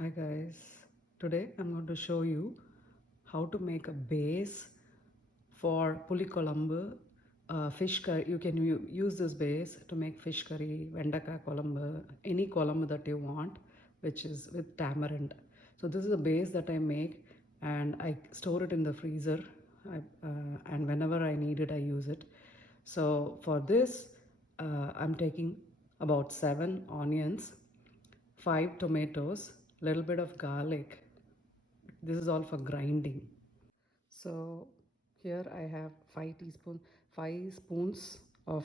Hi guys, today I'm going to show you how to make a base for Puli kolumbu fish curry. You can use this base to make fish curry, vendakai kolumbu, any kolumbu that you want, which is with tamarind. So this is a base that I make and I store it in the freezer, and whenever I need it I use it. So for this I'm taking about 7 onions, 5 tomatoes, little bit of garlic. This is all for grinding. So here I have 5 spoons of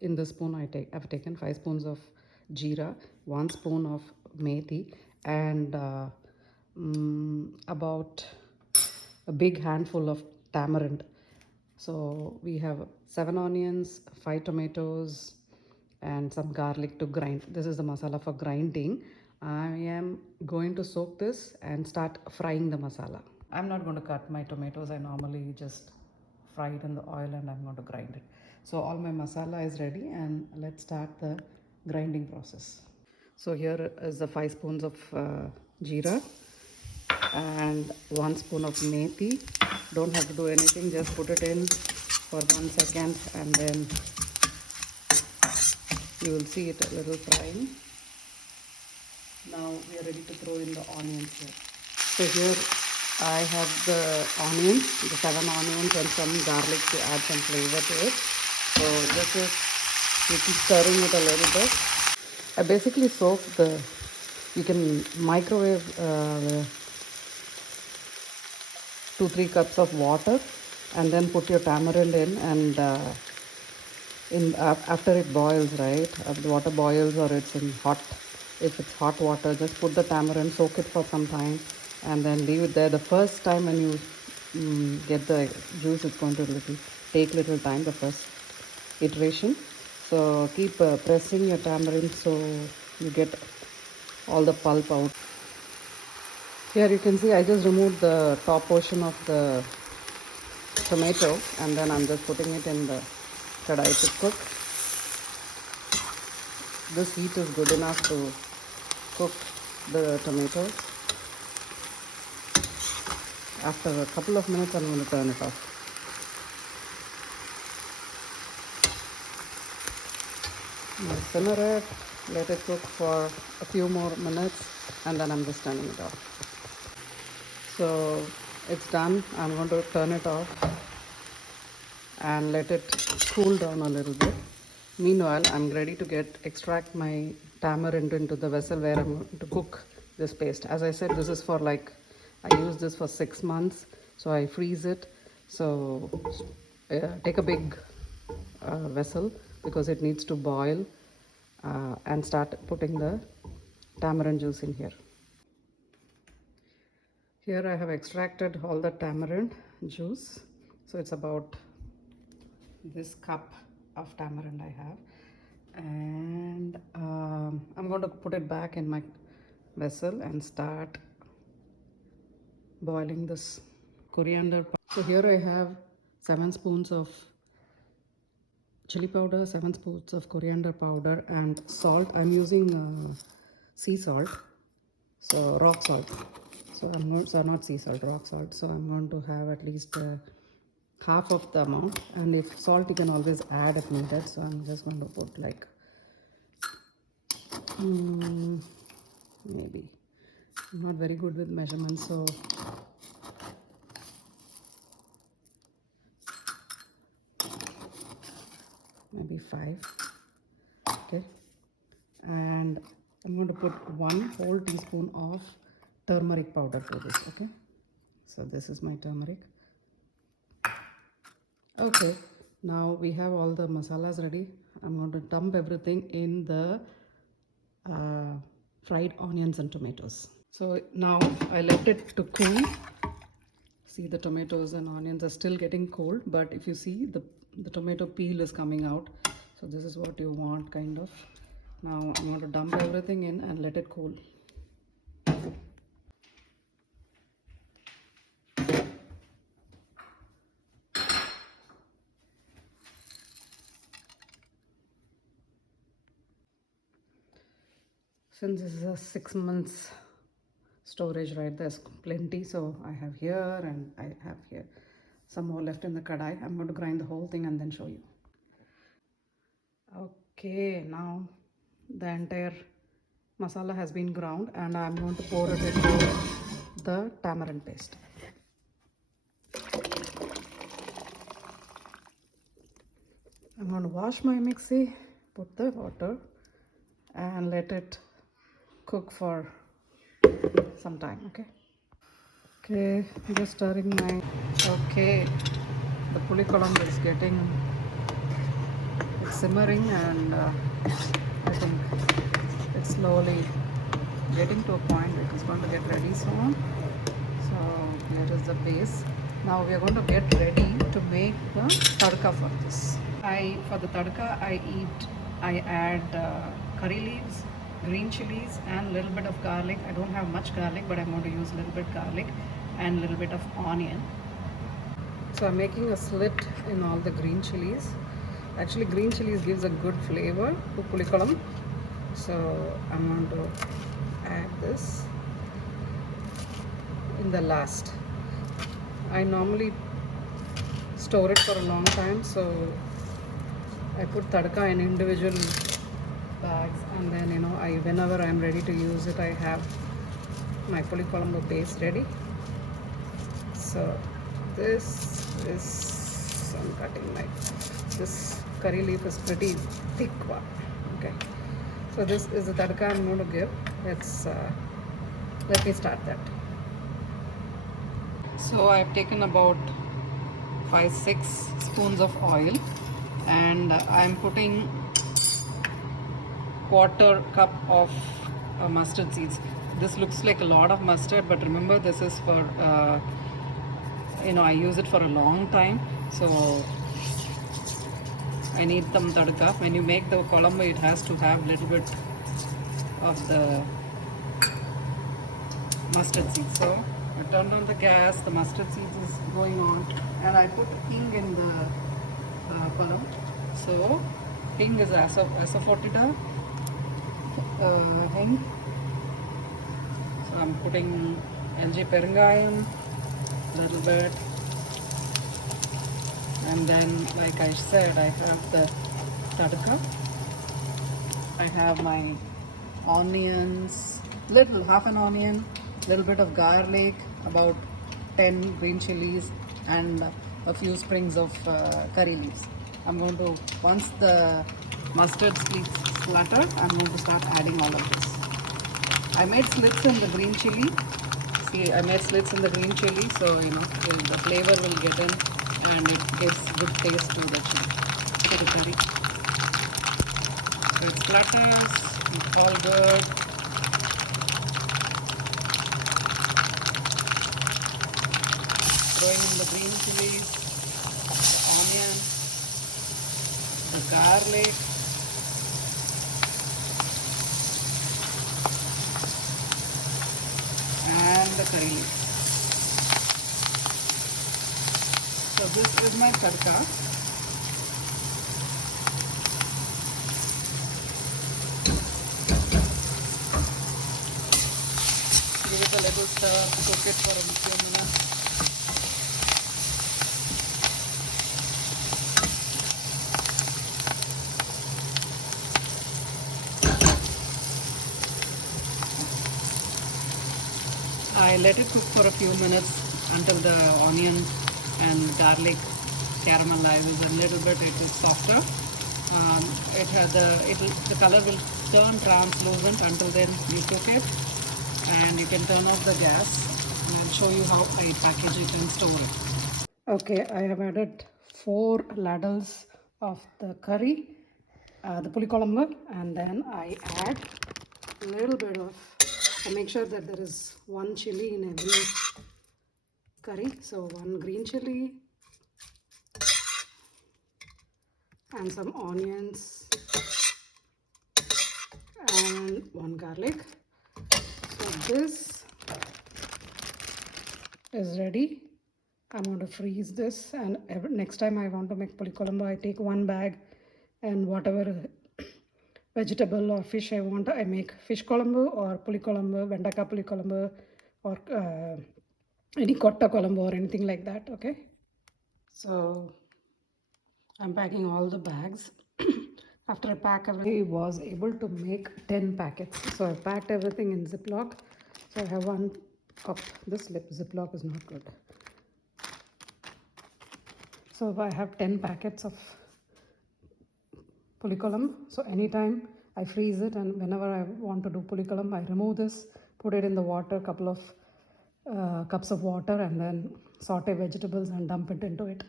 in the spoon I've taken 5 spoons of jeera, 1 spoon of methi, and about a big handful of tamarind. So we have 7 onions, 5 tomatoes, and some garlic to grind. This is the masala for grinding. I am going to soak this and start frying the masala. I'm not going to cut my tomatoes. I normally just fry it in the oil and I'm going to grind it. So all my masala is ready and let's start the grinding process. So here is the 5 spoons of jeera and 1 spoon of methi. Don't have to do anything, just put it in for 1 second and then you will see it a little frying. Now we are ready to throw in the onions here. So here I have the onions, the 7 onions and some garlic to add some flavor to it. So this is, you keep stirring it a little bit. I basically soak you can microwave 2-3 cups of water and then put your tamarind in, and after it boils, right, the water boils or it's in hot, if it's hot water, just put the tamarind, soak it for some time and then leave it there. The first time when you get the juice, it's going to take little time, the first iteration. So keep pressing your tamarind so you get all the pulp out. Here you can see I just removed the top portion of the tomato and then I'm just putting it in the kadai to cook. This heat is good enough to cook the tomatoes. After a couple of minutes I'm going to turn it off. Now simmer it, let it cook for a few more minutes and then I'm just turning it off. So it's done. I'm going to turn it off and let it cool down a little bit. Meanwhile, I'm ready to extract my tamarind into the vessel where I'm going to cook this paste. As I said, this is for I use this for 6 months, so I freeze it. So take a big vessel because it needs to boil, and start putting the tamarind juice in here. Here I have extracted all the tamarind juice. So it's about this cup of tamarind I have, and I'm going to put it back in my vessel and start boiling this coriander. So here I have 7 spoons of chili powder, 7 spoons of coriander powder and salt. I'm using sea salt, so rock salt. So not sea salt, rock salt. So I'm going to have at least half of the amount, and if salt you can always add if needed. So I'm just going to put maybe, I'm not very good with measurements, so maybe 5. Okay, and I'm going to put 1 whole teaspoon of turmeric powder to this. Okay, so this is my turmeric. Okay, now we have all the masalas ready. I'm going to dump everything in the fried onions and tomatoes. So now I left it to cool. See, the tomatoes and onions are still getting cold, but if you see, the tomato peel is coming out. So this is what you want, kind of. Now I'm going to dump everything in and let it cool. Since this is a 6 months storage, right? There's plenty, so I have here and I have here some more left in the kadai. I'm going to grind the whole thing and then show you. Okay, now the entire masala has been ground and I'm going to pour it into the tamarind paste. I'm going to wash my mixie, put the water and let it cook for some time. Okay, I'm just stirring my... Okay, the puli kolumbu is getting... it's simmering and I think it's slowly getting to a point it is going to get ready soon. So here is the base. Now we are going to get ready to make the tadka for this. For the tadka I add curry leaves, green chilies and a little bit of garlic. I don't have much garlic, but I'm going to use a little bit garlic and a little bit of onion. So I'm making a slit in all the green chilies. Actually, green chilies gives a good flavor to puli kolumbu. So I'm going to add this in the last. I normally store it for a long time, so I put tadka in individual bags, and then whenever I'm ready to use it, I have my puli kolumbu paste ready. So this is, I'm cutting this curry leaf is pretty thick one. Okay, so this is the tadka I'm going to give. Let me start that. So I've taken about 5-6 spoons of oil and I'm putting quarter cup of mustard seeds. This looks like a lot of mustard, but remember this is for I use it for a long time, so I need some tadka. When you make the kolumbu, it has to have a little bit of the mustard seeds. So I turned on the gas, the mustard seeds is going on, and I put hing in the kolumbu. So hing is asafoetida hing. So I'm putting LG perungayam, a little bit, and then like I said, I have the tadka. I have my onions, half an onion, little bit of garlic, about 10 green chilies and a few sprigs of curry leaves. I'm going to, once the mustard seeds splatter, I'm going to start adding all of this. I made slits in the green chili. See, I made slits in the green chili, so the flavor will get in and it gives good taste to the chili, to the curry. So it splatters, it's all good. Throwing in the green chilies, onion, the garlic, and the curry leaves. So this is my tadka. Give it a little stir, cook it for a few minutes. I let it cook for a few minutes until the onion and garlic caramelizes a little bit. It is softer. The color will turn translucent. Until then, you cook it, and you can turn off the gas. And I'll show you how I package it and store it. Okay, I have added 4 ladles of the curry, the puli kolumbu, and then I add a little bit of... I make sure that there is 1 chili in every curry. So 1 green chili and some onions and 1 garlic. So this is ready. I'm going to freeze this, and next time I want to make puli kolumbu, I take 1 bag and vegetable or fish I want, I make fish kolumbu or puli kolumbu, vendakai puli kolumbu, or any kotta kolumbu or anything like that. Okay, so I'm packing all the bags. After I pack everything, I was able to make 10 packets. So I packed everything in Ziploc. So I have one cup. This Ziploc is not good. So I have 10 packets of pulikolum. So anytime I freeze it, and whenever I want to do pulikolum, I remove this, put it in the water, couple of cups of water, and then saute vegetables and dump it into it.